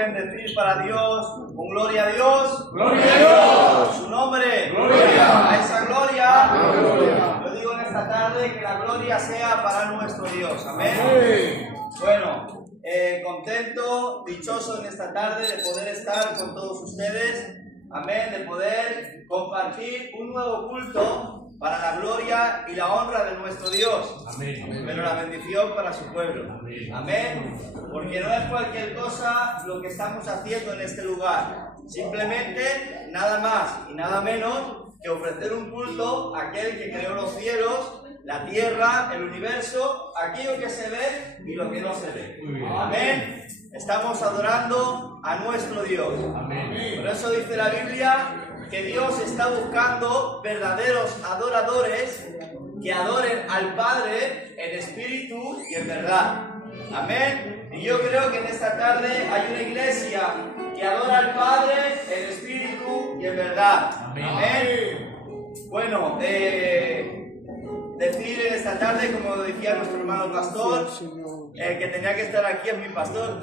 Decir para Dios, con gloria a Dios, ¡Gloria a Dios! su nombre, ¡Gloria! a esa gloria, ¡Gloria! yo digo en esta tarde que la gloria sea para nuestro Dios, amén. ¡Amén! Bueno, contento, dichoso en esta tarde de poder estar con todos ustedes, amén, de poder compartir un nuevo culto para la gloria y la honra de nuestro Dios. Amén. Pero la bendición para su pueblo. Amén. Porque no es cualquier cosa lo que estamos haciendo en este lugar. Simplemente nada más y nada menos que ofrecer un culto a aquel que creó los cielos, la tierra, el universo, aquello que se ve y lo que no se ve. Amén. Estamos adorando a nuestro Dios. Amén. Por eso dice la Biblia que Dios está buscando verdaderos adoradores que adoren al Padre en espíritu y en verdad. Amén. Y yo creo que en esta tarde hay una iglesia que adora al Padre en espíritu y en verdad. Amén. Bueno, decir en esta tarde, como decía nuestro hermano pastor, el que tenía que estar aquí es mi pastor,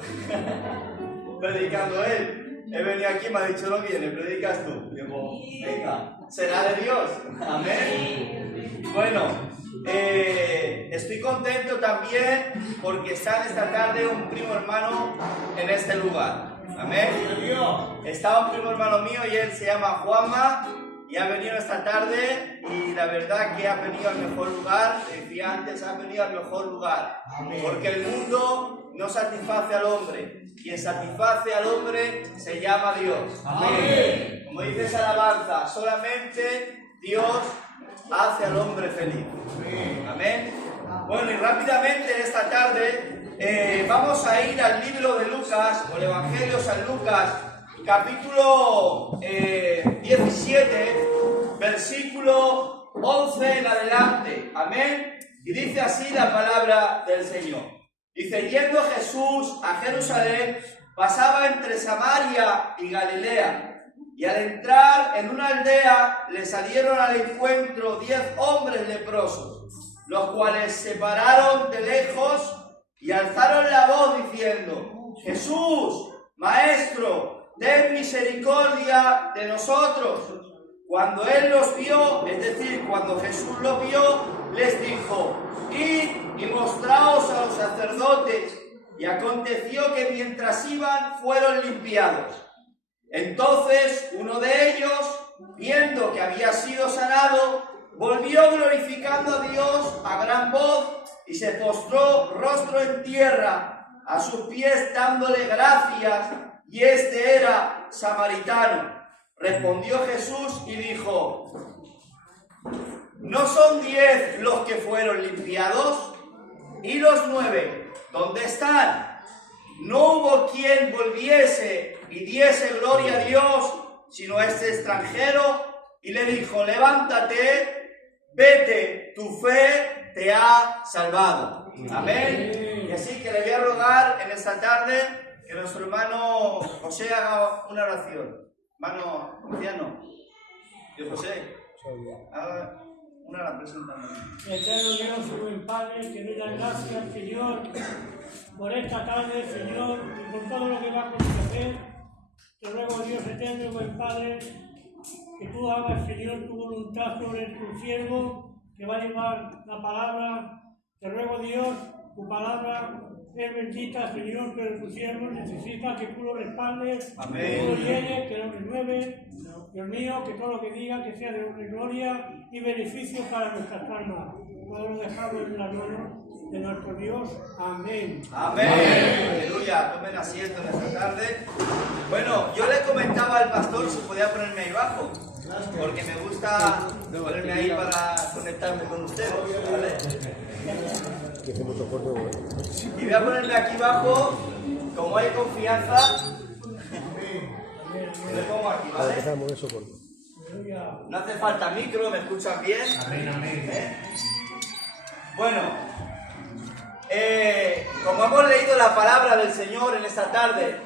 predicando él. He venido aquí y me ha dicho, no viene, predicas tú. Digo, venga, será de Dios. Amén. Bueno, estoy contento también porque está en esta tarde un primo hermano en este lugar. Amén. Está un primo hermano mío y él se llama Juanma y ha venido esta tarde y la verdad que ha venido al mejor lugar. Decía antes, ha venido al mejor lugar. Porque el mundo no satisface al hombre. Quien satisface al hombre se llama Dios. Amén. Como dice esa alabanza, solamente Dios hace al hombre feliz. Amén. Bueno, y rápidamente en esta tarde vamos a ir al libro de Lucas, o el Evangelio San Lucas, capítulo 17, versículo 11 en adelante. Amén. Y dice así la palabra del Señor. Dice, yendo Jesús a Jerusalén, pasaba entre Samaria y Galilea, y al entrar en una aldea le salieron al encuentro 10 hombres leprosos, los cuales se pararon de lejos y alzaron la voz diciendo, Jesús, Maestro, ten misericordia de nosotros. Cuando él los vio, es decir, cuando Jesús los vio, les dijo, id y mostraos a los sacerdotes. Y aconteció que mientras iban, fueron limpiados. Entonces uno de ellos, viendo que había sido sanado, volvió glorificando a Dios a gran voz y se postró rostro en tierra a sus pies dándole gracias, y este era samaritano. Respondió Jesús y dijo, ¿no son 10 los que fueron limpiados? ¿Y los 9 dónde están? No hubo quien volviese y diese gloria a Dios, sino este extranjero, y le dijo, levántate, vete, tu fe te ha salvado. Amén. Y así que le voy a rogar en esta tarde que nuestro hermano José haga una oración. Hermano anciano, Dios José, haga una la presentación. Eterno Dios y buen Padre, que doy las gracias, Señor, por esta tarde, Señor, y por todo lo que va a acontecer. Te ruego, Dios eterno y buen Padre, que tú hagas, Señor, tu voluntad sobre tu siervo, que va a llevar la palabra. Te ruego, Dios, tu palabra es bendita, Señor, pero tu siervo necesita que tú lo respaldes, Amén. que tú lo llenes, que lo renueves. Dios mío, que todo lo que diga que sea de gloria y beneficio para nuestras almas. Podemos dejarlo en las manos de nuestro Dios. Amén. Amén. Aleluya. Tomen asiento en esta tarde. Bueno, yo le comentaba al pastor si podía ponerme ahí abajo, porque me gusta ponerme ahí para conectarme con ustedes, ¿vale? Y voy a ponerme aquí abajo, como hay confianza. Me pongo aquí, ¿vale? No hace falta micro, ¿me escuchan bien? Amén, amén. Bueno, como hemos leído la palabra del Señor en esta tarde,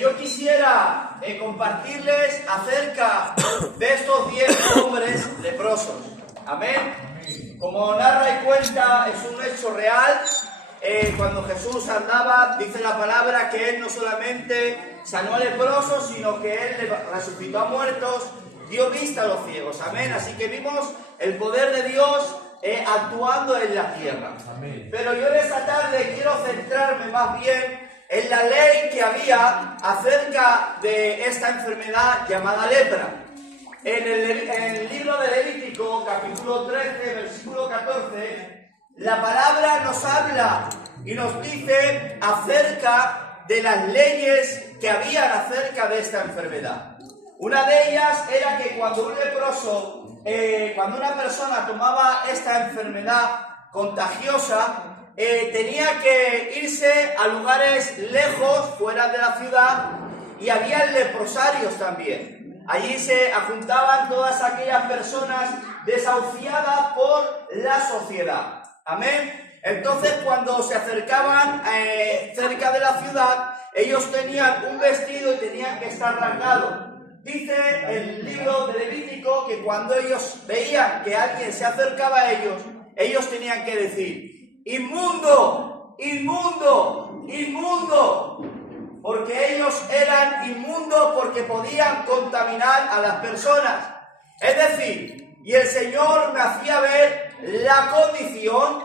yo quisiera compartirles acerca de estos 10 hombres leprosos. Amén. Como narra y cuenta, es un hecho real. cuando Jesús andaba, dice la palabra que Él no solamente sanó a leprosos, sino que Él resucitó a muertos, dio vista a los ciegos. Amén. Así que vimos el poder de Dios actuando en la tierra. Amén. Pero yo en esta tarde quiero centrarme más bien en la ley que había acerca de esta enfermedad llamada lepra. En el libro de Levítico, capítulo 13, versículo 14, la palabra nos habla y nos dice acerca de las leyes que habían acerca de esta enfermedad. Una de ellas era que cuando un leproso, cuando una persona tomaba esta enfermedad contagiosa, tenía que irse a lugares lejos, fuera de la ciudad, y había leprosarios también. Allí se juntaban todas aquellas personas desahuciadas por la sociedad. Amén. Entonces, cuando se acercaban cerca de la ciudad, ellos tenían un vestido y tenían que estar rasgados. Dice el libro de Levítico que cuando ellos veían que alguien se acercaba a ellos, ellos tenían que decir: ¡inmundo! ¡Inmundo! ¡Inmundo! Porque ellos eran inmundos porque podían contaminar a las personas. Es decir, y el Señor me hacía ver la condición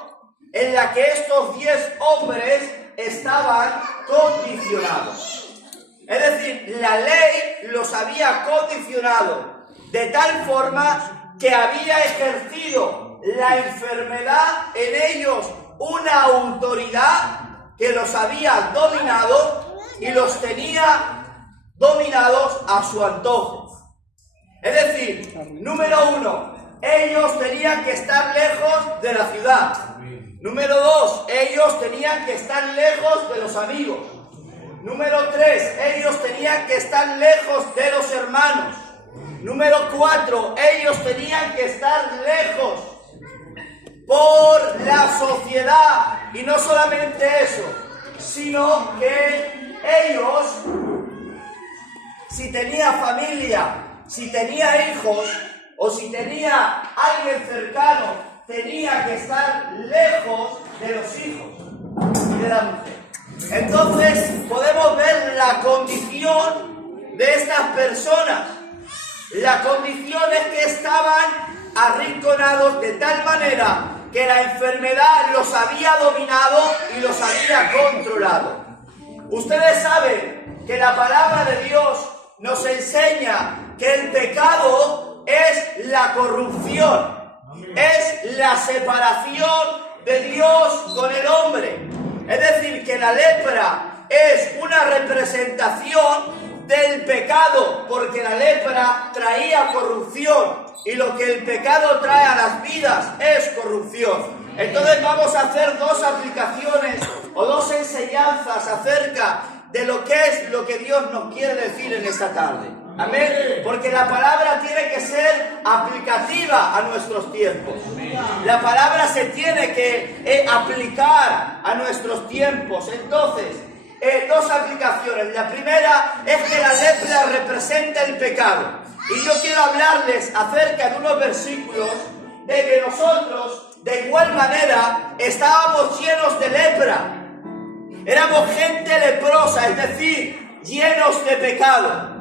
en la que estos 10 hombres estaban condicionados. Es decir, la ley los había condicionado de tal forma que había ejercido la enfermedad en ellos una autoridad que los había dominado y los tenía dominados a su antojo. Es decir, número 1, ellos tenían que estar lejos de la ciudad. Número 2, ellos tenían que estar lejos de los amigos. Número 3, ellos tenían que estar lejos de los hermanos. Número 4, ellos tenían que estar lejos por la sociedad. Y no solamente eso, sino que ellos, si tenía familia, si tenía hijos o si tenía alguien cercano, tenía que estar lejos de los hijos y de la mujer. Entonces podemos ver la condición de estas personas. La condición es que estaban arrinconados de tal manera que la enfermedad los había dominado y los había controlado. Ustedes saben que la palabra de Dios nos enseña que el pecado es la corrupción, es la separación de Dios con el hombre. Es decir, que la lepra es una representación del pecado, porque la lepra traía corrupción y lo que el pecado trae a las vidas es corrupción. Entonces vamos a hacer 2 aplicaciones o 2 enseñanzas acerca de lo que es lo que Dios nos quiere decir en esta tarde. Amén. Porque la palabra tiene que ser aplicativa a nuestros tiempos. La palabra se tiene que aplicar a nuestros tiempos. Entonces, 2 aplicaciones. La primera es que la lepra representa el pecado. Y yo quiero hablarles acerca de unos versículos de que nosotros, de igual manera, estábamos llenos de lepra. Éramos gente leprosa, es decir, llenos de pecado.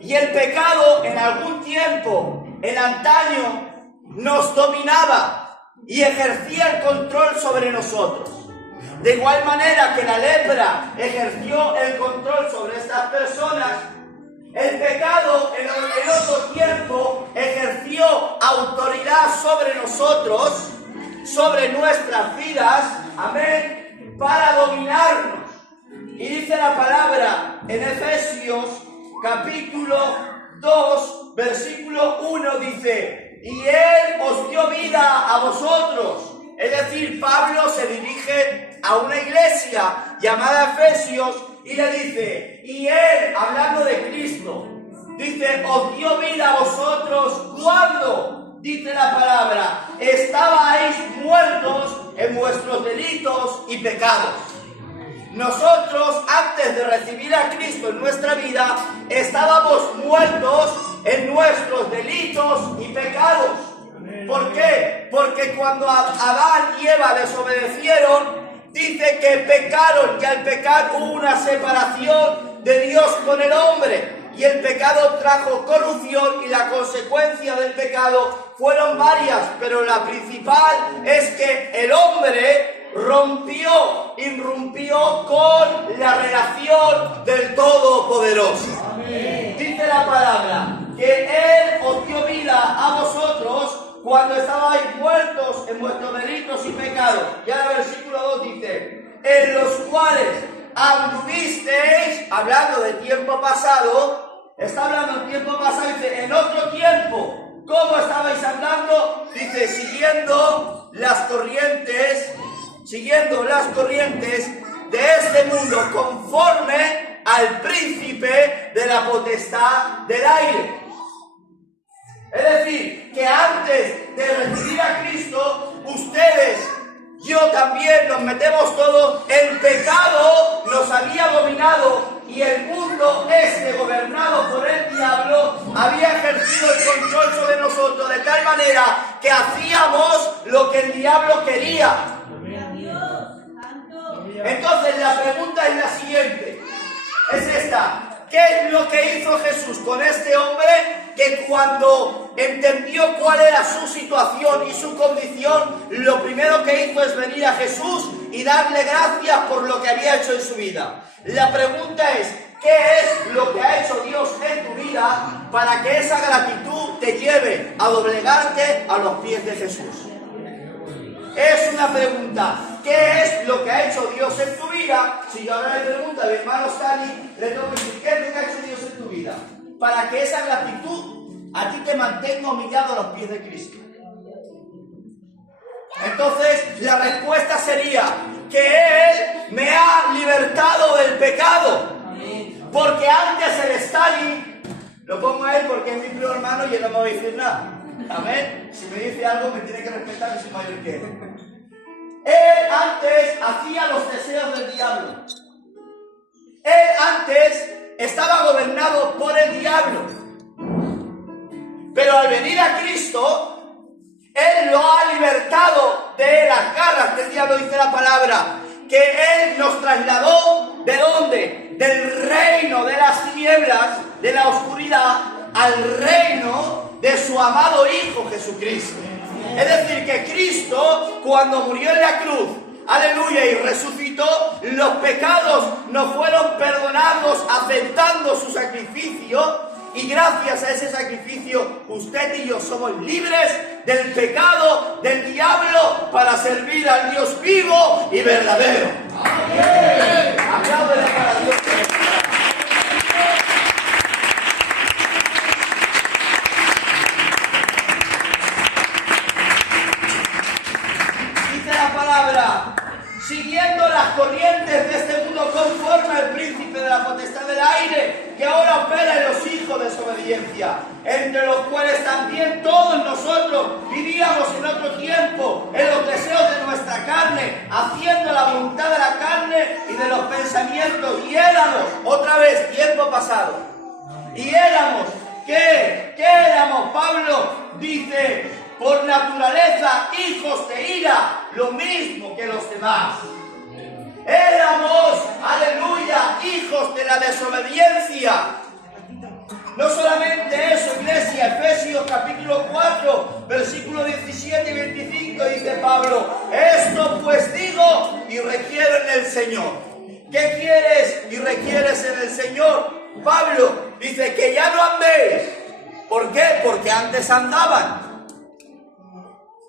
Y el pecado en algún tiempo, en antaño, nos dominaba y ejercía el control sobre nosotros. De igual manera que la lepra ejerció el control sobre estas personas, el pecado en otro tiempo ejerció autoridad sobre nosotros, sobre nuestras vidas, amén, para dominarnos. Y dice la palabra en Efesios capítulo 2, versículo 1, dice: y Él os dio vida a vosotros. Es decir, Pablo se dirige a una iglesia llamada Efesios y le dice, y Él, hablando de Cristo, dice, os dio vida a vosotros cuando, dice la palabra, estabais muertos en vuestros delitos y pecados. Nosotros, antes de recibir a Cristo en nuestra vida, estábamos muertos en nuestros delitos y pecados. ¿Por qué? Porque cuando Adán y Eva desobedecieron, dice que pecaron y al pecar hubo una separación de Dios con el hombre. Y el pecado trajo corrupción y la consecuencia del pecado fueron varias, pero la principal es que el hombre irrumpió con la relación del Todopoderoso. Amén. Dice la palabra que Él os dio vida a vosotros cuando estabais muertos en vuestros delitos y pecados. Y ahora el versículo 2 dice, en los cuales anduvisteis, hablando del tiempo pasado, está hablando del tiempo pasado, dice, en otro tiempo, ¿cómo estabais andando? Dice, siguiendo las corrientes de este mundo, conforme al príncipe de la potestad del aire. Es decir, que antes de recibir a Cristo, ustedes, yo también, nos metemos todos, el pecado nos había dominado y el mundo gobernado por el diablo, había ejercido el control sobre nosotros de tal manera que hacíamos lo que el diablo quería. Entonces la pregunta es la siguiente, es esta: ¿qué es lo que hizo Jesús con este hombre que cuando entendió cuál era su situación y su condición, lo primero que hizo es venir a Jesús y darle gracias por lo que había hecho en su vida? La pregunta es: ¿qué es lo que ha hecho Dios en tu vida para que esa gratitud te lleve a doblegarte a los pies de Jesús? Es una pregunta. ¿Qué es lo que ha hecho Dios en tu vida? Si yo ahora le pregunto a mi hermano Stanley, le tengo que decir, ¿qué es lo que ha hecho Dios en tu vida? Para que esa gratitud a ti te mantenga humillado a los pies de Cristo. Entonces, la respuesta sería que Él me ha libertado del pecado. Porque antes el Stanley, lo pongo a él porque es mi primo hermano y él no me va a decir nada. Amén. Si me dice algo, me tiene que respetar, que soy mayor que él. Él antes hacía los deseos del diablo. Él antes estaba gobernado por el diablo. Pero al venir a Cristo, Él lo ha libertado de las garras del diablo, dice la palabra. Que Él nos trasladó, ¿de dónde? Del reino de las tinieblas, de la oscuridad, al reino de su amado Hijo Jesucristo. Es decir, que Cristo, cuando murió en la cruz, aleluya, y resucitó, los pecados nos fueron perdonados aceptando su sacrificio, y gracias a ese sacrificio usted y yo somos libres del pecado, del diablo, para servir al Dios vivo y verdadero. ¡Amén! Apláudele para Dios. Siguiendo las corrientes de este mundo conforme al príncipe de la potestad del aire, que ahora opera en los hijos de desobediencia, entre los cuales también todos nosotros vivíamos en otro tiempo, en los deseos de nuestra carne, haciendo la voluntad de la carne y de los pensamientos, y éramos, otra vez, tiempo pasado, y éramos, ¿qué éramos? Pablo dice, por naturaleza, hijos de ira, lo mismo que los demás. Éramos, aleluya, hijos de la desobediencia. No solamente eso, iglesia, Efesios capítulo 4, versículo 17 y 25, dice Pablo, esto pues digo y requiero en el Señor. ¿Qué quieres y requieres en el Señor? Pablo dice que ya no andéis. ¿Por qué? Porque antes andaban.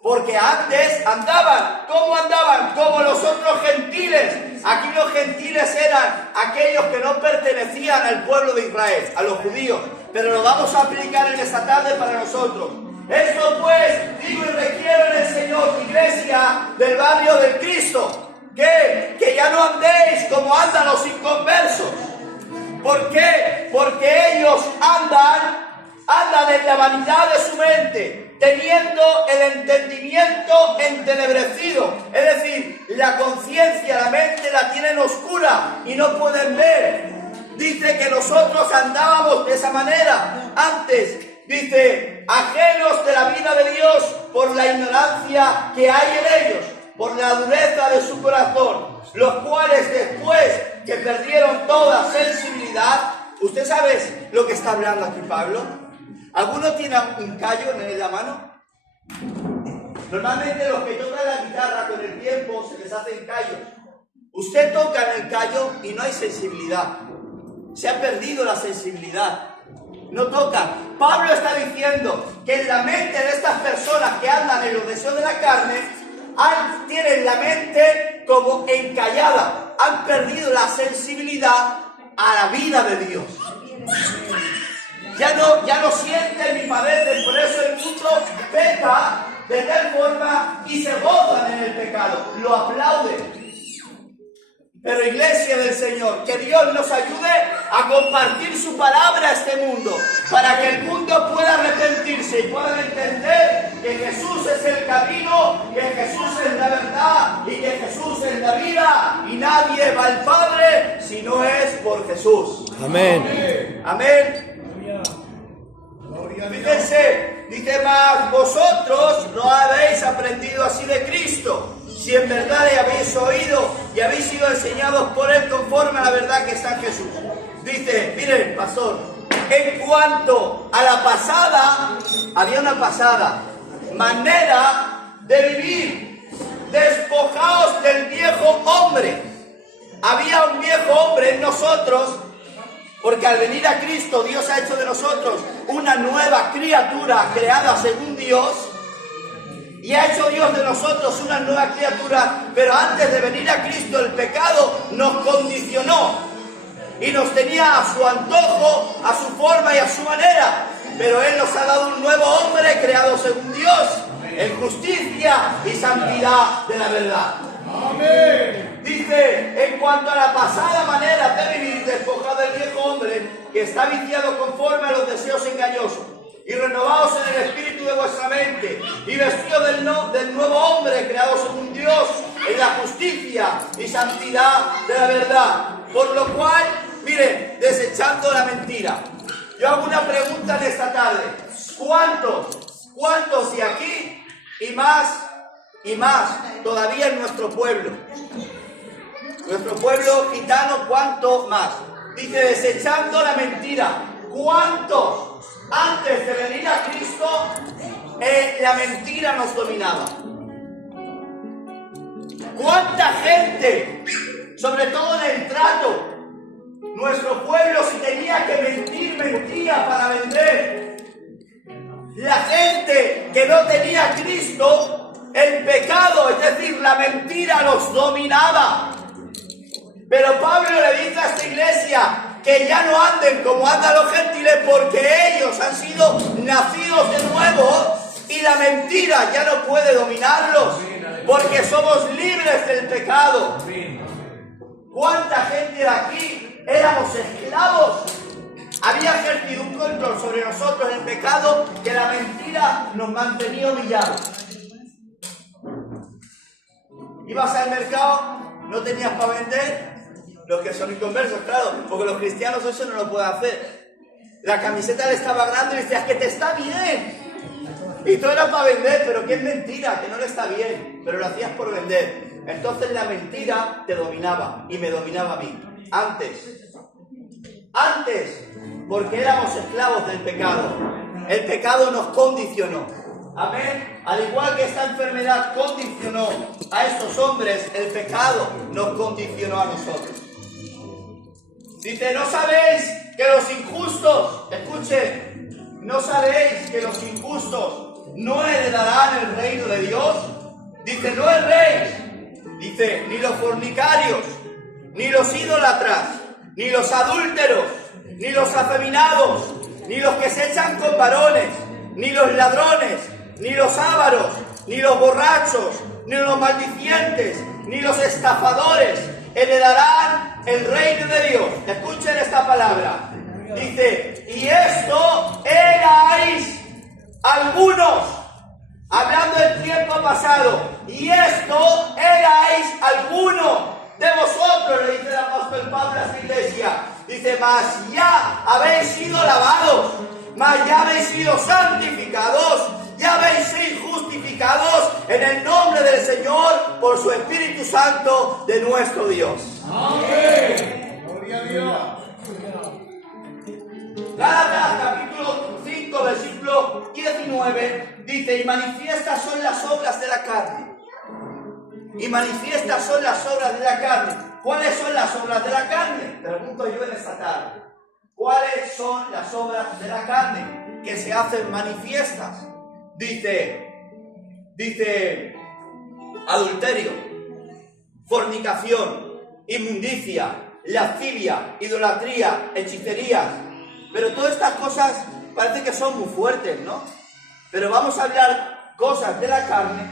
Porque antes andaban. ¿Cómo andaban? Como los otros gentiles. Aquí los gentiles eran aquellos que no pertenecían al pueblo de Israel, a los judíos. Pero lo vamos a aplicar en esta tarde para nosotros. Esto pues digo y requiero en el Señor, iglesia del barrio del Cristo, que ya no andéis como andan los inconversos. ¿Por qué? Porque ellos andan en la vanidad de su mente, teniendo el entendimiento entenebrecido, es decir, la conciencia, la mente la tienen oscura y no pueden ver. Dice que nosotros andábamos de esa manera antes, dice, ajenos de la vida de Dios por la ignorancia que hay en ellos. por la dureza de su corazón, los cuales después que perdieron toda sensibilidad. ¿Usted sabe lo que está hablando aquí Pablo? ¿Alguno tiene un callo en la mano? Normalmente los que tocan la guitarra con el tiempo se les hacen callos. Usted toca en el callo y no hay sensibilidad. Se ha perdido la sensibilidad. No toca. Pablo está diciendo que en la mente de estas personas que andan en los deseos de la carne, tienen la mente como encallada. Han perdido la sensibilidad a la vida de Dios. Ya no sienten ni padecen. Por eso el mundo peca de tal forma y se gozan en el pecado. Lo aplauden. Pero iglesia del Señor, que Dios nos ayude a compartir su palabra a este mundo, para que el mundo pueda arrepentirse y pueda entender que Jesús es el camino, que Jesús es la verdad y que Jesús es la vida, y nadie va al Padre si no es por Jesús. Amén. Amén. Fíjense, dice más, vosotros no habéis aprendido así de Cristo, si en verdad le habéis oído y habéis sido enseñados por Él conforme a la verdad que está en Jesús. Dice, miren, pastor, en cuanto a la pasada, había una pasada manera de vivir. Despojaos del viejo hombre. Había un viejo hombre en nosotros, porque al venir a Cristo, Dios ha hecho de nosotros una nueva criatura creada según Dios. Y ha hecho Dios de nosotros una nueva criatura, pero antes de venir a Cristo el pecado nos condicionó y nos tenía a su antojo, a su forma y a su manera. Pero Él nos ha dado un nuevo hombre creado según Dios, en justicia y santidad de la verdad. Amén. Dice, en cuanto a la pasada manera de vivir, despojado del viejo hombre que está viciado conforme a los deseos engañosos, y renovaos en el espíritu de vuestra mente, y vestidos del nuevo hombre creado según Dios, en la justicia y santidad de la verdad. Por lo cual, miren, desechando la mentira. Yo hago una pregunta en esta tarde. ¿Cuántos de aquí y más todavía en nuestro pueblo? Nuestro pueblo gitano, ¿cuánto más? Dice, desechando la mentira. ¿Cuántos? Antes de venir a Cristo, la mentira nos dominaba. ¿Cuánta gente, sobre todo en el trato, nuestro pueblo si tenía que mentir, mentía para vender? La gente que no tenía a Cristo, el pecado, es decir, la mentira los dominaba. Pero Pablo le dice a esta iglesia que ya no anden como andan los gentiles, porque ellos han sido nacidos de nuevo y la mentira ya no puede dominarlos, porque somos libres del pecado. ¿Cuánta gente de aquí éramos esclavos? Había ejercido un control sobre nosotros el pecado, que la mentira nos mantenía humillados. Ibas al mercado, no tenías para vender. Los que son inconversos, claro, porque los cristianos eso no lo pueden hacer. La camiseta le estaba grande y decías que te está bien. Y todo era para vender, pero que es mentira, que no le está bien. Pero lo hacías por vender. Entonces la mentira te dominaba y me dominaba a mí. Antes, porque éramos esclavos del pecado. El pecado nos condicionó. Amén. Al igual que esta enfermedad condicionó a estos hombres, el pecado nos condicionó a nosotros. Dice, ¿no sabéis que los injustos, escuchen, no sabéis que los injustos no heredarán el reino de Dios? Dice, no el rey. Dice, ni los fornicarios, ni los idólatras, ni los adúlteros, ni los afeminados, ni los que se echan con varones, ni los ladrones, ni los ávaros, ni los borrachos, ni los maldicientes, ni los estafadores heredarán el reino de Dios. Escuchen esta palabra. Dice, y esto erais algunos, hablando del tiempo pasado, y esto erais algunos de vosotros, le dice el apóstol Pablo a esta iglesia. Dice, mas ya habéis sido lavados, mas ya habéis sido santificados, ya habéis sido justificados santificados en el nombre del Señor por su Espíritu Santo de nuestro Dios. Amén. Gloria a Dios. Gálatas capítulo 5 versículo 19 dice: y manifiestas son las obras de la carne. Y manifiestas son las obras de la carne. ¿Cuáles son las obras de la carne? Pregunto yo en esta tarde. ¿Cuáles son las obras de la carne que se hacen manifiestas? Dice adulterio, fornicación, inmundicia, lascivia, idolatría, hechicerías. Pero todas estas cosas parece que son muy fuertes, ¿no? Pero vamos a hablar cosas de la carne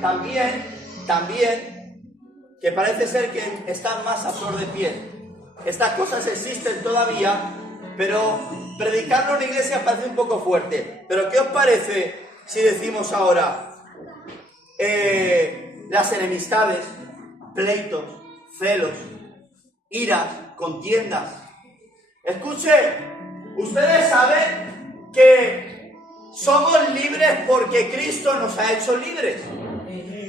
también, que parece ser que están más a flor de piel. Estas cosas existen todavía, pero predicarlo en la iglesia parece un poco fuerte. Pero ¿qué os parece si decimos ahora las enemistades, pleitos, celos, iras, contiendas? Escuche, ustedes saben que somos libres porque Cristo nos ha hecho libres.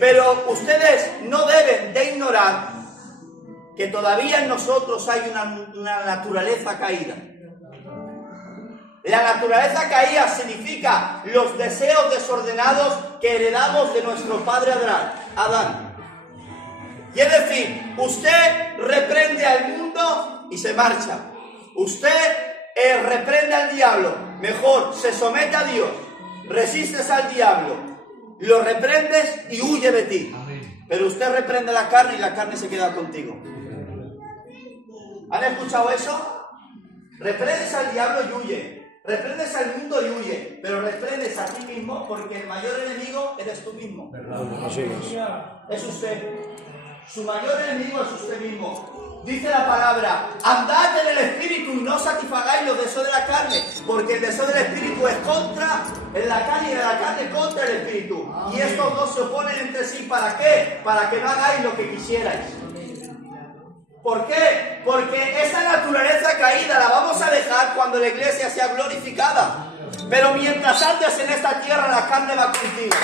Pero ustedes no deben de ignorar que todavía en nosotros hay una naturaleza caída. La naturaleza caída significa los deseos desordenados que heredamos de nuestro padre Adán. Y es decir, usted reprende al mundo y se marcha. Usted reprende al diablo. Mejor, se somete a Dios. Resistes al diablo. Lo reprendes y huye de ti. Pero usted reprende la carne y la carne se queda contigo. ¿Han escuchado eso? Reprendes al diablo y huye. Reprendes al mundo y huye. Pero reprendes a ti mismo porque el mayor enemigo eres tú mismo. Es usted. Su mayor enemigo es usted mismo. Dice la palabra: andad en el Espíritu y no satisfagáis los deseos de la carne, porque el deseo del Espíritu es contra la carne y de la carne contra el Espíritu. Y estos dos se oponen entre sí. ¿Para qué? Para que no hagáis lo que quisierais. ¿Por qué? Porque esa naturaleza caída la vamos a dejar cuando la iglesia sea glorificada. Pero mientras andes en esta tierra, la carne va contigo.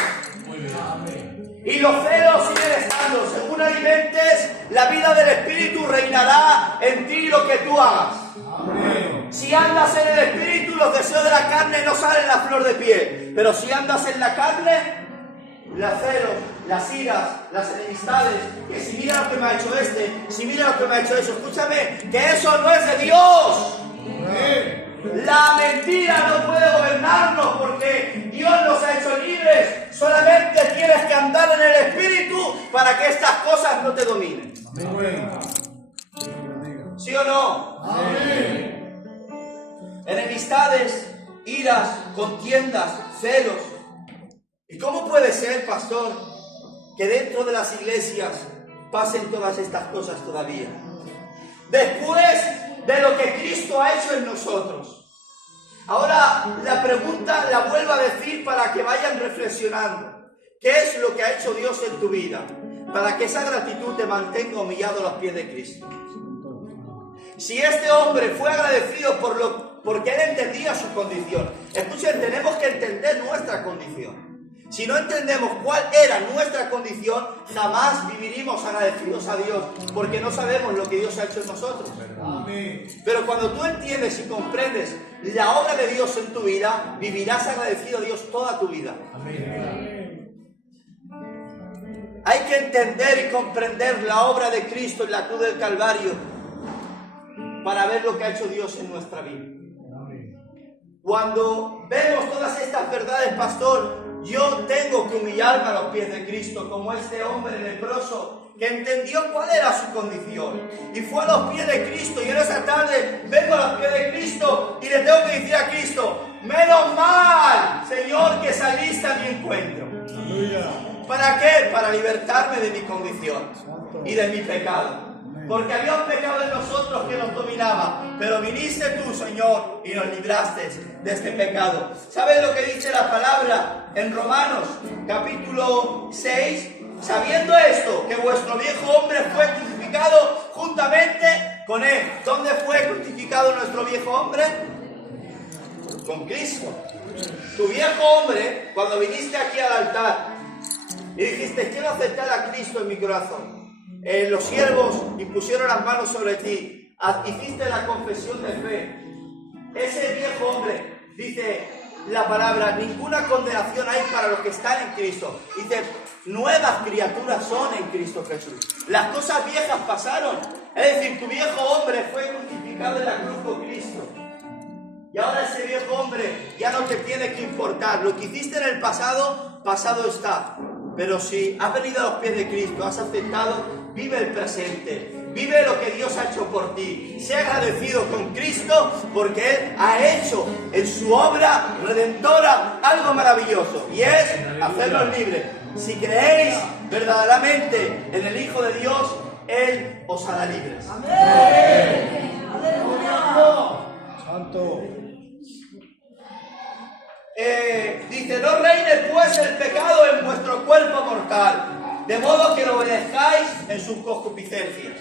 Y los celos siguen estando. Según alimentes, la vida del Espíritu reinará en ti lo que tú hagas. Amén. Si andas en el Espíritu, los deseos de la carne no salen a flor de piel. Pero si andas en la carne, los celos, las iras, las enemistades, que si mira lo que me ha hecho si mira lo que me ha hecho eso, escúchame, que eso no es de Dios. Amén. La mentira no puede gobernarnos porque Dios nos ha hecho libres. Solamente tienes que andar en el Espíritu para que estas cosas no te dominen. Amén. ¿Sí o no? Amén. Enemistades, iras, contiendas, celos. ¿Y cómo puede ser, pastor, que dentro de las iglesias pasen todas estas cosas todavía? Después de lo que Cristo ha hecho en nosotros. Ahora la pregunta la vuelvo a decir para que vayan reflexionando. ¿Qué es lo que ha hecho Dios en tu vida? Para que esa gratitud te mantenga humillado a los pies de Cristo. Si este hombre fue agradecido porque él entendía su condición. Escuchen, tenemos que entender nuestra condición. Si no entendemos cuál era nuestra condición, jamás viviremos agradecidos a Dios, porque no sabemos lo que Dios ha hecho en nosotros. Amén. Pero cuando tú entiendes y comprendes la obra de Dios en tu vida, vivirás agradecido a Dios toda tu vida. Amén. Hay que entender y comprender la obra de Cristo en la cruz del Calvario para ver lo que ha hecho Dios en nuestra vida. Amén. Cuando vemos todas estas verdades, pastor, yo tengo que humillarme a los pies de Cristo, como este hombre leproso que entendió cuál era su condición y fue a los pies de Cristo. Y en esa tarde vengo a los pies de Cristo y le tengo que decir a Cristo: menos mal, Señor, que saliste a mi encuentro. Aleluya. ¿Para qué? Para libertarme de mi condición y de mi pecado. Porque había un pecado en nosotros que nos dominaba, pero viniste tú, Señor, y nos libraste de este pecado. ¿Sabes lo que dice la palabra en Romanos capítulo 6? Sabiendo esto, que vuestro viejo hombre fue crucificado juntamente con él. ¿Dónde fue crucificado nuestro viejo hombre? Con Cristo. Tu viejo hombre, cuando viniste aquí al altar, y dijiste, quiero aceptar a Cristo en mi corazón. Los siervos impusieron las manos sobre ti, hiciste la confesión de fe. Ese viejo hombre, dice la palabra, ninguna condenación hay para los que están en Cristo. Dice, nuevas criaturas son en Cristo Jesús. Las cosas viejas pasaron. Es decir, tu viejo hombre fue crucificado en la cruz con Cristo. Y ahora ese viejo hombre ya no te tiene que importar. Lo que hiciste en el pasado, pasado está. Pero si has venido a los pies de Cristo, has aceptado, vive el presente. Vive lo que Dios ha hecho por ti. Sé agradecido con Cristo porque Él ha hecho en su obra redentora algo maravilloso. Y es hacernos libres. Si creéis verdaderamente en el Hijo de Dios, Él os hará libres. Amén. Santo. Dice, no reine pues el pecado en vuestro cuerpo mortal, de modo que lo obedezcáis en sus concupiscencias.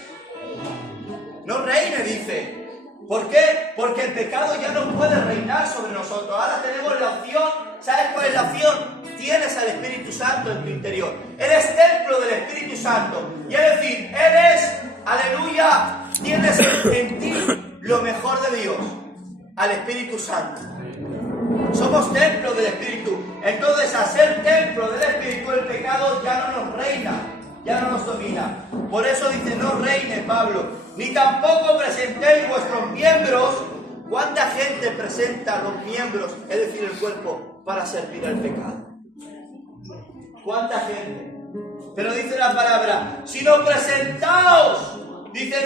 No reine, dice. ¿Por qué? Porque el pecado ya no puede reinar sobre nosotros. Ahora tenemos la opción. ¿Sabes cuál es la opción? Tienes al Espíritu Santo en tu interior. Eres templo del Espíritu Santo. Y es decir, eres, aleluya, tienes en ti lo mejor de Dios, al Espíritu Santo. Somos templo del Espíritu. Entonces, al ser templo del Espíritu, el pecado ya no nos reina, ya no nos domina. Por eso dice, no reine, Pablo, ni tampoco presentéis vuestros miembros. ¿Cuánta gente presenta los miembros, es decir, el cuerpo, para servir al pecado? ¿Cuánta gente? Pero dice la palabra, sino presentaos. Dice,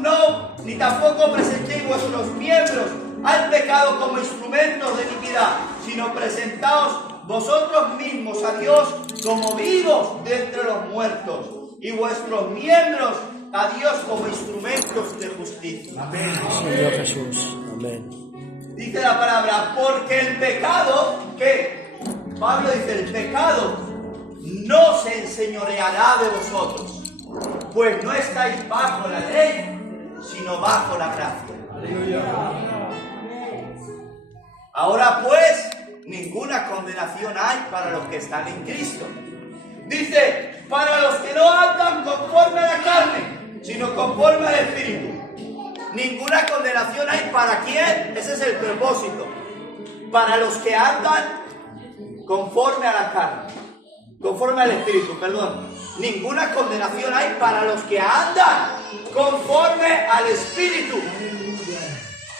no, ni tampoco presentéis vuestros miembros al pecado como instrumentos de iniquidad, sino presentaos vosotros mismos a Dios como vivos de entre los muertos, y vuestros miembros a Dios como instrumentos de justicia. Amén. Señor Jesús. Amén. Dice la palabra, porque el pecado, ¿qué? Pablo dice, el pecado no se enseñoreará de vosotros, pues no estáis bajo la ley, sino bajo la gracia. Aleluya. Ahora pues, ninguna condenación hay para los que están en Cristo. Dice, para los que no andan conforme a la carne, sino conforme al Espíritu. Ninguna condenación hay para quién. Ese es el propósito. Para los que andan conforme a la carne, conforme al Espíritu, perdón. Ninguna condenación hay para los que andan conforme al Espíritu.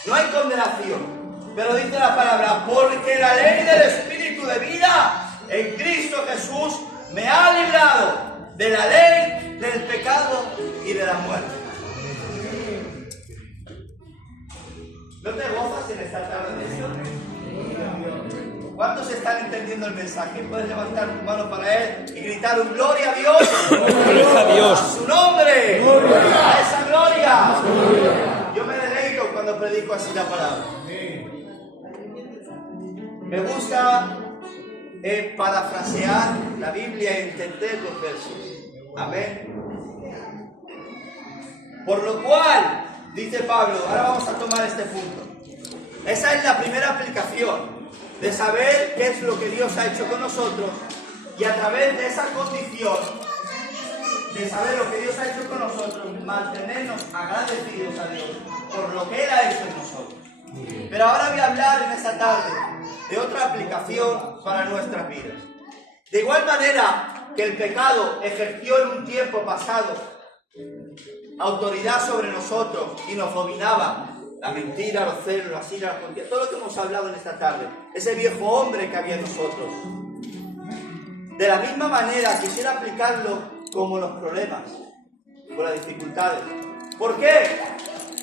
No hay condenación. Pero dice la palabra, porque la ley del Espíritu de vida en Cristo Jesús me ha librado de la ley del pecado y de la muerte. ¿No te gozas en esta tarde de eso? ¿Cuántos están entendiendo el mensaje? Puedes levantar tu mano para Él y gritar un gloria a Dios. Gloria a Dios. A su nombre. Gloria. A esa gloria. Gloria. Yo me deleito cuando predico así la palabra. Me gusta parafrasear la Biblia y entender los versos. Amén. Por lo cual, dice Pablo, ahora vamos a tomar este punto. Esa es la primera aplicación de saber qué es lo que Dios ha hecho con nosotros, y a través de esa condición de saber lo que Dios ha hecho con nosotros, mantenernos agradecidos a Dios por lo que Él ha hecho en nosotros. Pero ahora voy a hablar en esta tarde de otra aplicación para nuestras vidas. De igual manera que el pecado ejerció en un tiempo pasado autoridad sobre nosotros y nos dominaba, la mentira, los celos, las iras, la contienda, todo lo que hemos hablado en esta tarde, ese viejo hombre que había en nosotros. De la misma manera quisiera aplicarlo como los problemas, con las dificultades. ¿Por qué?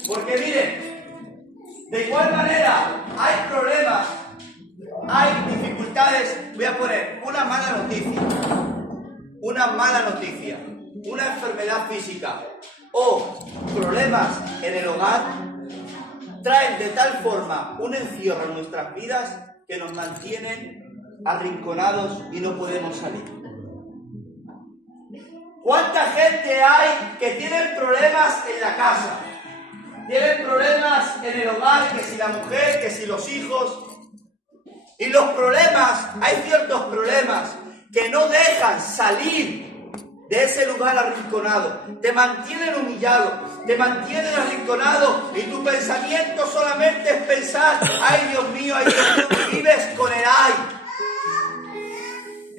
Porque miren, de igual manera hay problemas, hay dificultades. Voy a poner una mala noticia, una enfermedad física o problemas en el hogar traen de tal forma un encierro en nuestras vidas que nos mantienen arrinconados y no podemos salir. ¿Cuánta gente hay que tienen problemas en la casa? Tienen problemas en el hogar, que si la mujer, que si los hijos. Y los problemas, hay ciertos problemas que no dejan salir de ese lugar arrinconado, te mantienen humillado, te mantienen arrinconado y tu pensamiento solamente es pensar, ay Dios mío, vives con el ay.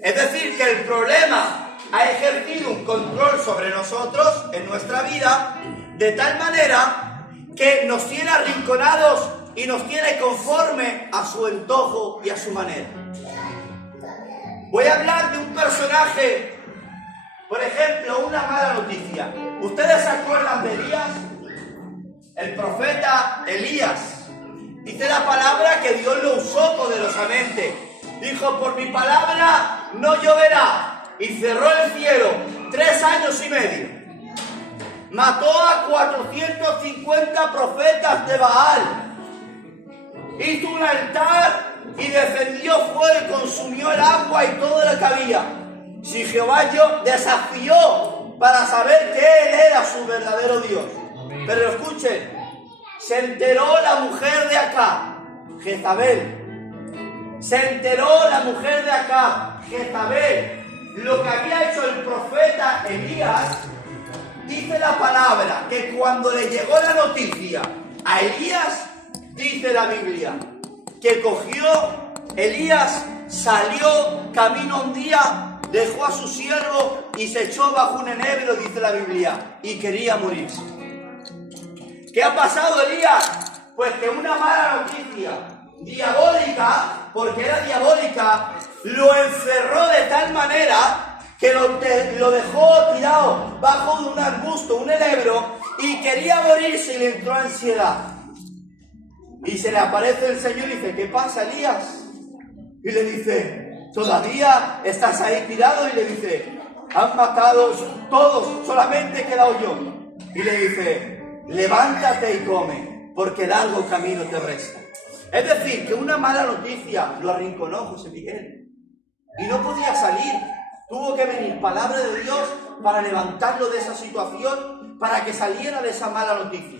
Es decir, que el problema ha ejercido un control sobre nosotros en nuestra vida de tal manera que nos tiene arrinconados y nos tiene conforme a su antojo y a su manera. Voy a hablar de un personaje, por ejemplo, una mala noticia. ¿Ustedes se acuerdan de Elías? El profeta Elías. Dice la palabra que Dios lo usó poderosamente. Dijo, por mi palabra no lloverá. Y cerró el cielo 3 años y medio. Mató a 450 profetas de Baal. Hizo un altar y defendió fuego y consumió el agua y todo lo que había. Si Jehová desafió para saber que Él era su verdadero Dios. Pero escuchen, se enteró la mujer de Acab, Jezabel. Se enteró la mujer de Acab, Jezabel, lo que había hecho el profeta Elías. Dice la palabra que cuando le llegó la noticia a Elías, dice la Biblia, que cogió Elías, salió camino un día, dejó a su siervo y se echó bajo un enebro, dice la Biblia, y quería morirse. ¿Qué ha pasado, Elías? Pues que una mala noticia diabólica, porque era diabólica, lo encerró de tal manera que lo dejó tirado bajo de un arbusto, un enebro, y quería morirse y le entró ansiedad. Y se le aparece el Señor y dice, ¿qué pasa, Elías? Y le dice, ¿todavía estás ahí tirado? Y le dice, han matado todos, solamente he quedado yo. Y le dice, levántate y come, porque largo camino te resta. Es decir, que una mala noticia lo arrinconó José Miguel. Y no podía salir. Tuvo que venir palabra de Dios para levantarlo de esa situación, para que saliera de esa mala noticia.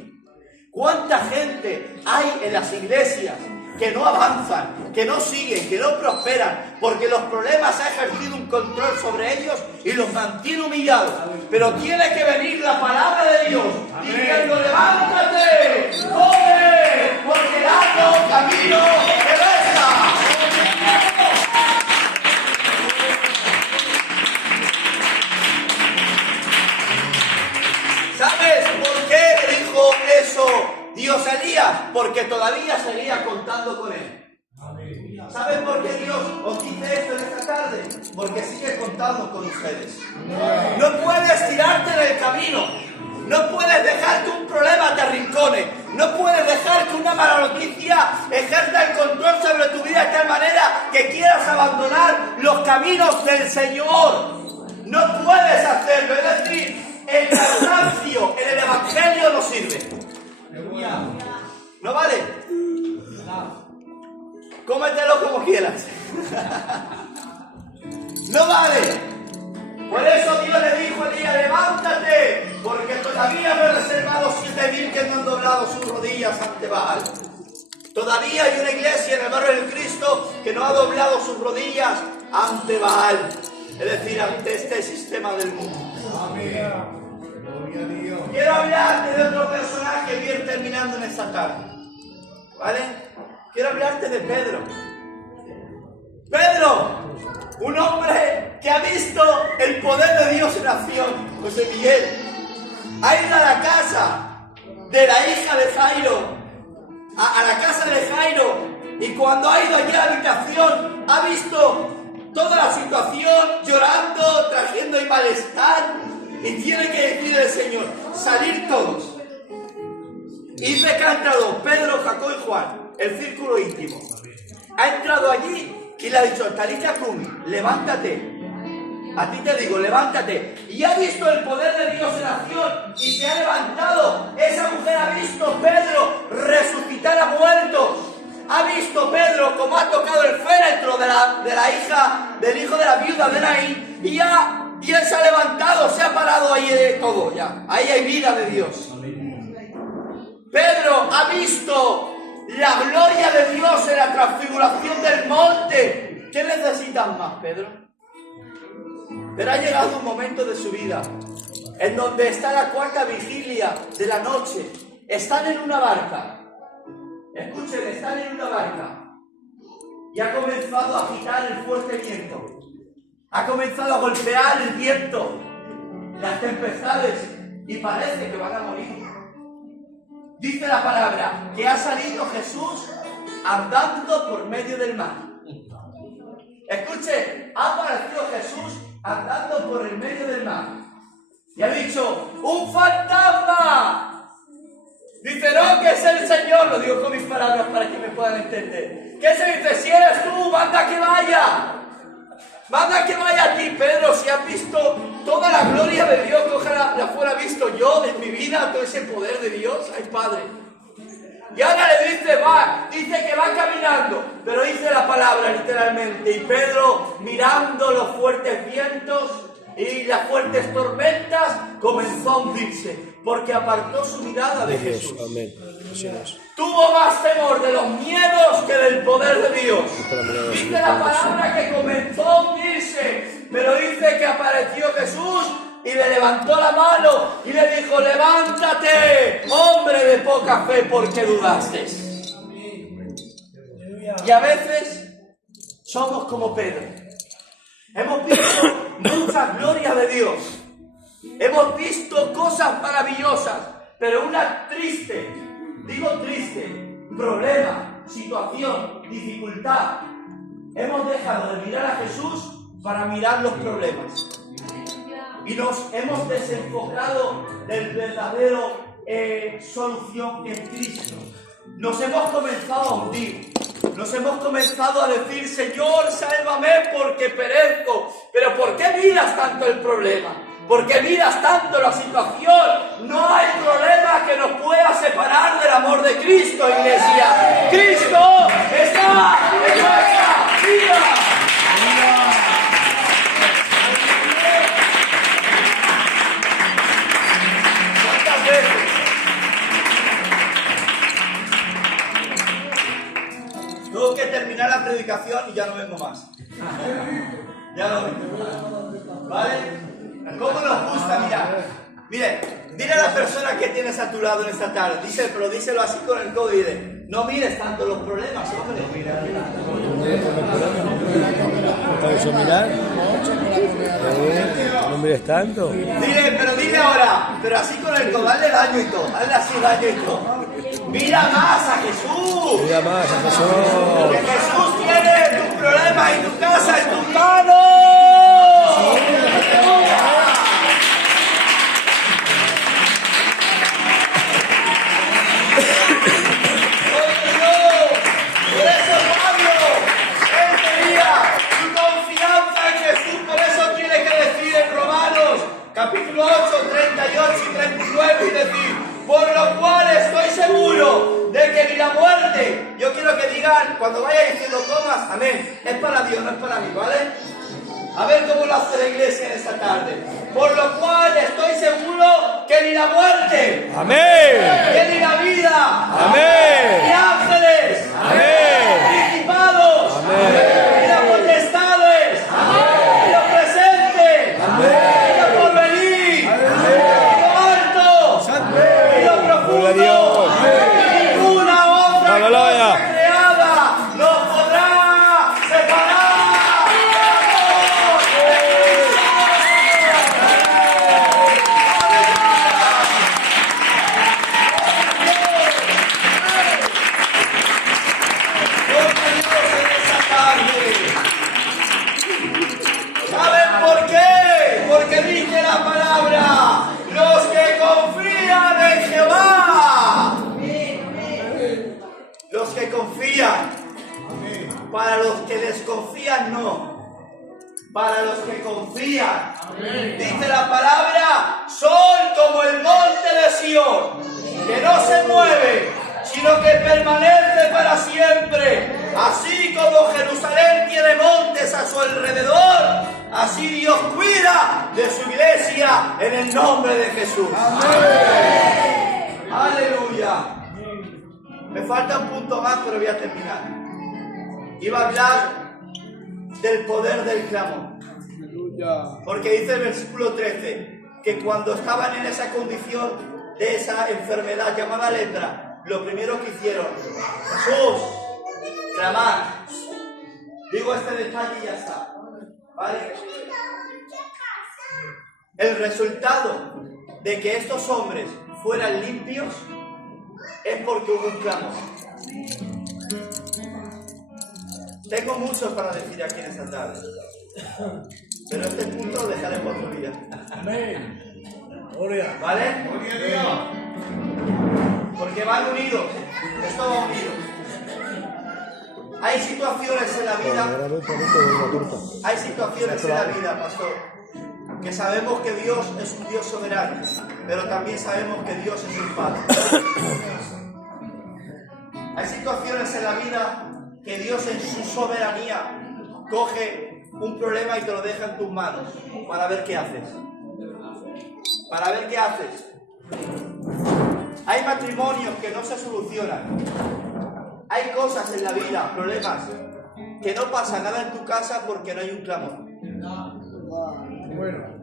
¿Cuánta gente hay en las iglesias que no avanzan, que no siguen, que no prosperan, porque los problemas han ejercido un control sobre ellos y los mantiene humillados? Pero tiene que venir la palabra de Dios diciendo, levántate, come, porque largo camino te resta. ¿Sabes por qué le dijo eso Dios a Elías? Porque todavía seguía contando con él. ¿Sabes por qué Dios os dice esto en esta tarde? Porque sigue contando con ustedes. No puedes tirarte en el camino. No puedes dejar que un problema te arrincone. No puedes dejar que una mala noticia ejerza el control sobre tu vida de tal manera que quieras abandonar los caminos del Señor. No puedes hacerlo. Es decir, el cansancio en el evangelio no sirve. ¿No vale? Cómetelo como quieras. No vale. Por eso Dios le dijo a Elías, levántate, porque todavía me he reservado 7,000 que no han doblado sus rodillas ante Baal. Todavía hay una iglesia en el barrio del Cristo que no ha doblado sus rodillas ante Baal. Es decir, ante este sistema del mundo. Amén. Quiero hablarte de otro personaje que viene terminando en esta tarde. ¿Vale? Quiero hablarte de Pedro. Pedro, un hombre que ha visto el poder de Dios en acción. José Miguel ha ido a la casa de la hija de Jairo, a la casa de Jairo, y cuando ha ido allí a la habitación ha visto toda la situación, llorando, trayendo ahí malestar, y tiene que decir el Señor, salir todos. Y dice que ha entrado Pedro, Jacob y Juan, el círculo íntimo. Ha entrado allí y le ha dicho, Talita Kumi, levántate. A ti te digo, levántate. Y ha visto el poder de Dios en acción y se ha levantado. Esa mujer ha visto Pedro resucitar a muertos. Ha visto Pedro como ha tocado el féretro de la hija, del hijo de la viuda de Naín. Y él se ha levantado, se ha parado ahí de todo ya. Ahí hay vida de Dios. Pedro ha visto la gloria de Dios en la transfiguración del monte. ¿Qué necesitas más, Pedro? Pero ha llegado un momento de su vida en donde está la cuarta vigilia de la noche. Están en una barca. Escuchen, están en una barca. Y ha comenzado a agitar el fuerte viento. Ha comenzado a golpear el viento, las tempestades, y parece que van a morir. Dice la palabra que ha salido Jesús andando por medio del mar. Escuche, ha aparecido Jesús andando por el medio del mar. Y ha dicho, ¡un fantasma! Dice, no, que es el Señor. Lo digo con mis palabras para que me puedan entender. ¿Qué se dice? Si eres tú, manda que vaya. Manda que vaya a ti, Pedro. Si has visto toda la gloria de Dios que ojalá la fuera visto yo en mi vida, todo ese poder de Dios. ¡Ay, Padre! Y ahora le dice, dice que va caminando, pero dice la palabra literalmente. Y Pedro, mirando los fuertes vientos y las fuertes tormentas, comenzó a hundirse, porque apartó su mirada de Jesús. Amén. Tuvo más temor de los miedos que del poder de Dios. Dice la palabra que comenzó a hundirse, pero dice que apareció Jesús y le levantó la mano y le dijo, levántate, hombre de poca fe, porque dudaste. Y a veces somos como Pedro. Hemos visto muchas glorias de Dios. Hemos visto cosas maravillosas, pero una triste, problema, situación, dificultad. Hemos dejado de mirar a Jesús para mirar los problemas. Y nos hemos desenfocado del verdadero solución que es Cristo. Nos hemos comenzado a hundir. Nos hemos comenzado a decir, Señor, sálvame porque perezco. Pero ¿por qué miras tanto el problema? ¿Por qué miras tanto la situación? No hay problema que nos pueda separar del amor de Cristo, iglesia. Cristo está en nuestra vida. ¿Cuántas veces? Tengo que terminar la predicación y ya no vengo más. Ya no vengo. ¿Vale? ¿Cómo nos gusta mirar? Mire, dile a la persona que tienes a tu lado en esta tarde, pero díselo así con el codo y dile, no mires tanto los problemas, hombre. ¿Puedes mirar? ¿No mires tanto? Dile ahora, pero así con el codo, hazle daño y todo, hazle así daño y todo. Mira más a Jesús. Mira más a Jesús. Que Jesús tiene tu problema y tu casa en tus manos. Por eso Pablo, él tenía su confianza en Jesús, por eso tiene que decir en Romanos, capítulo 8, 38 y 39, y decir, por lo cual estoy seguro de que ni la muerte, yo quiero que digan, cuando vaya diciendo comas, amén, es para Dios, no es para mí, ¿vale? A ver cómo lo hace la iglesia en esta tarde. Por lo cual estoy seguro que ni la muerte, amén, que ni la vida, amén, ni ángeles, amén, principados, amén, ni las potestades, ni lo presente, ni lo porvenir, ni lo alto, ni lo profundo, ni ninguna otra cosa creada nos podrá separar. ¿Saben por qué? Porque dice la palabra, los que confían en Jehová. Los que confían. Para los que desconfían no. Para los que confían. Dice la palabra, son como el monte de Sión, que no se mueve, sino que permanece para siempre. Así como Jerusalén tiene montes a su alrededor, así Dios cuida de su iglesia en el nombre de Jesús. Amén. Aleluya. Me falta un punto más, pero voy a terminar. Iba a hablar del poder del clamor. Porque dice el versículo 13 que cuando estaban en esa condición de esa enfermedad llamada lepra, lo primero que hicieron, Jesús, clamar. Digo este detalle y ya está. ¿Vale? El resultado de que estos hombres fueran limpios es porque hubo un clamor. Tengo mucho para decir aquí en esta tarde, pero este punto lo dejaré por otro día. Amén. Gloria. ¿Vale? Porque van unidos, esto va unido. Hay situaciones en la vida, pastor, que sabemos que Dios es un Dios soberano, pero también sabemos que Dios es un Padre. Hay situaciones en la vida que Dios en su soberanía coge un problema y te lo deja en tus manos para ver qué haces. Para ver qué haces. Hay matrimonios que no se solucionan. Hay cosas en la vida, problemas, que no pasa nada en tu casa porque no hay un clamor. Bueno.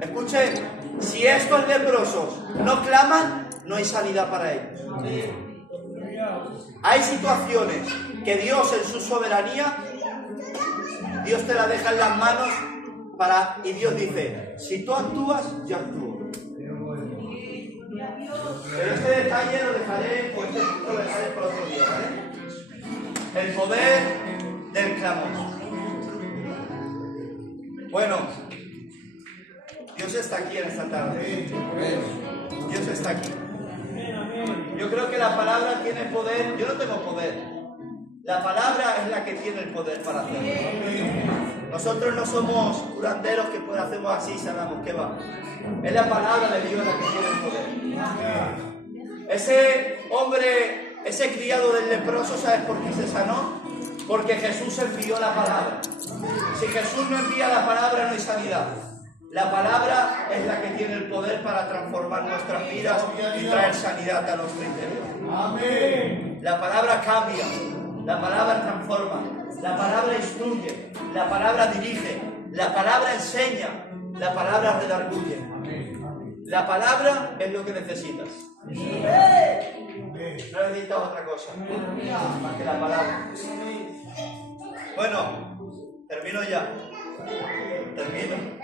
Escuchen, si estos leprosos no claman, no hay sanidad para ellos. Hay situaciones que Dios en su soberanía, Dios te la deja en las manos y Dios dice, si tú actúas, yo actúo. Pero este detalle lo dejaré, pues este punto lo dejaré por otro día, ¿vale? El poder del clamor. Bueno, Dios está aquí en esta tarde. Dios está aquí. Yo creo que la palabra tiene poder. Yo no tengo poder. La palabra es la que tiene el poder para hacerlo. Nosotros no somos curanderos que pues hacemos así y sanamos. ¿Qué va? Es la palabra de Dios la que tiene el poder. Ese hombre, ese criado del leproso, ¿sabes por qué se sanó? Porque Jesús envió la palabra. Si Jesús no envía la palabra, no hay sanidad. La palabra es la que tiene el poder para transformar nuestras vidas y traer sanidad a nuestro interior. Amén. La palabra cambia, la palabra transforma, la palabra instruye, la palabra dirige, la palabra enseña, la palabra redarguye. La palabra es lo que necesitas. No necesitas otra cosa más que la palabra. Bueno, termino ya. Termino.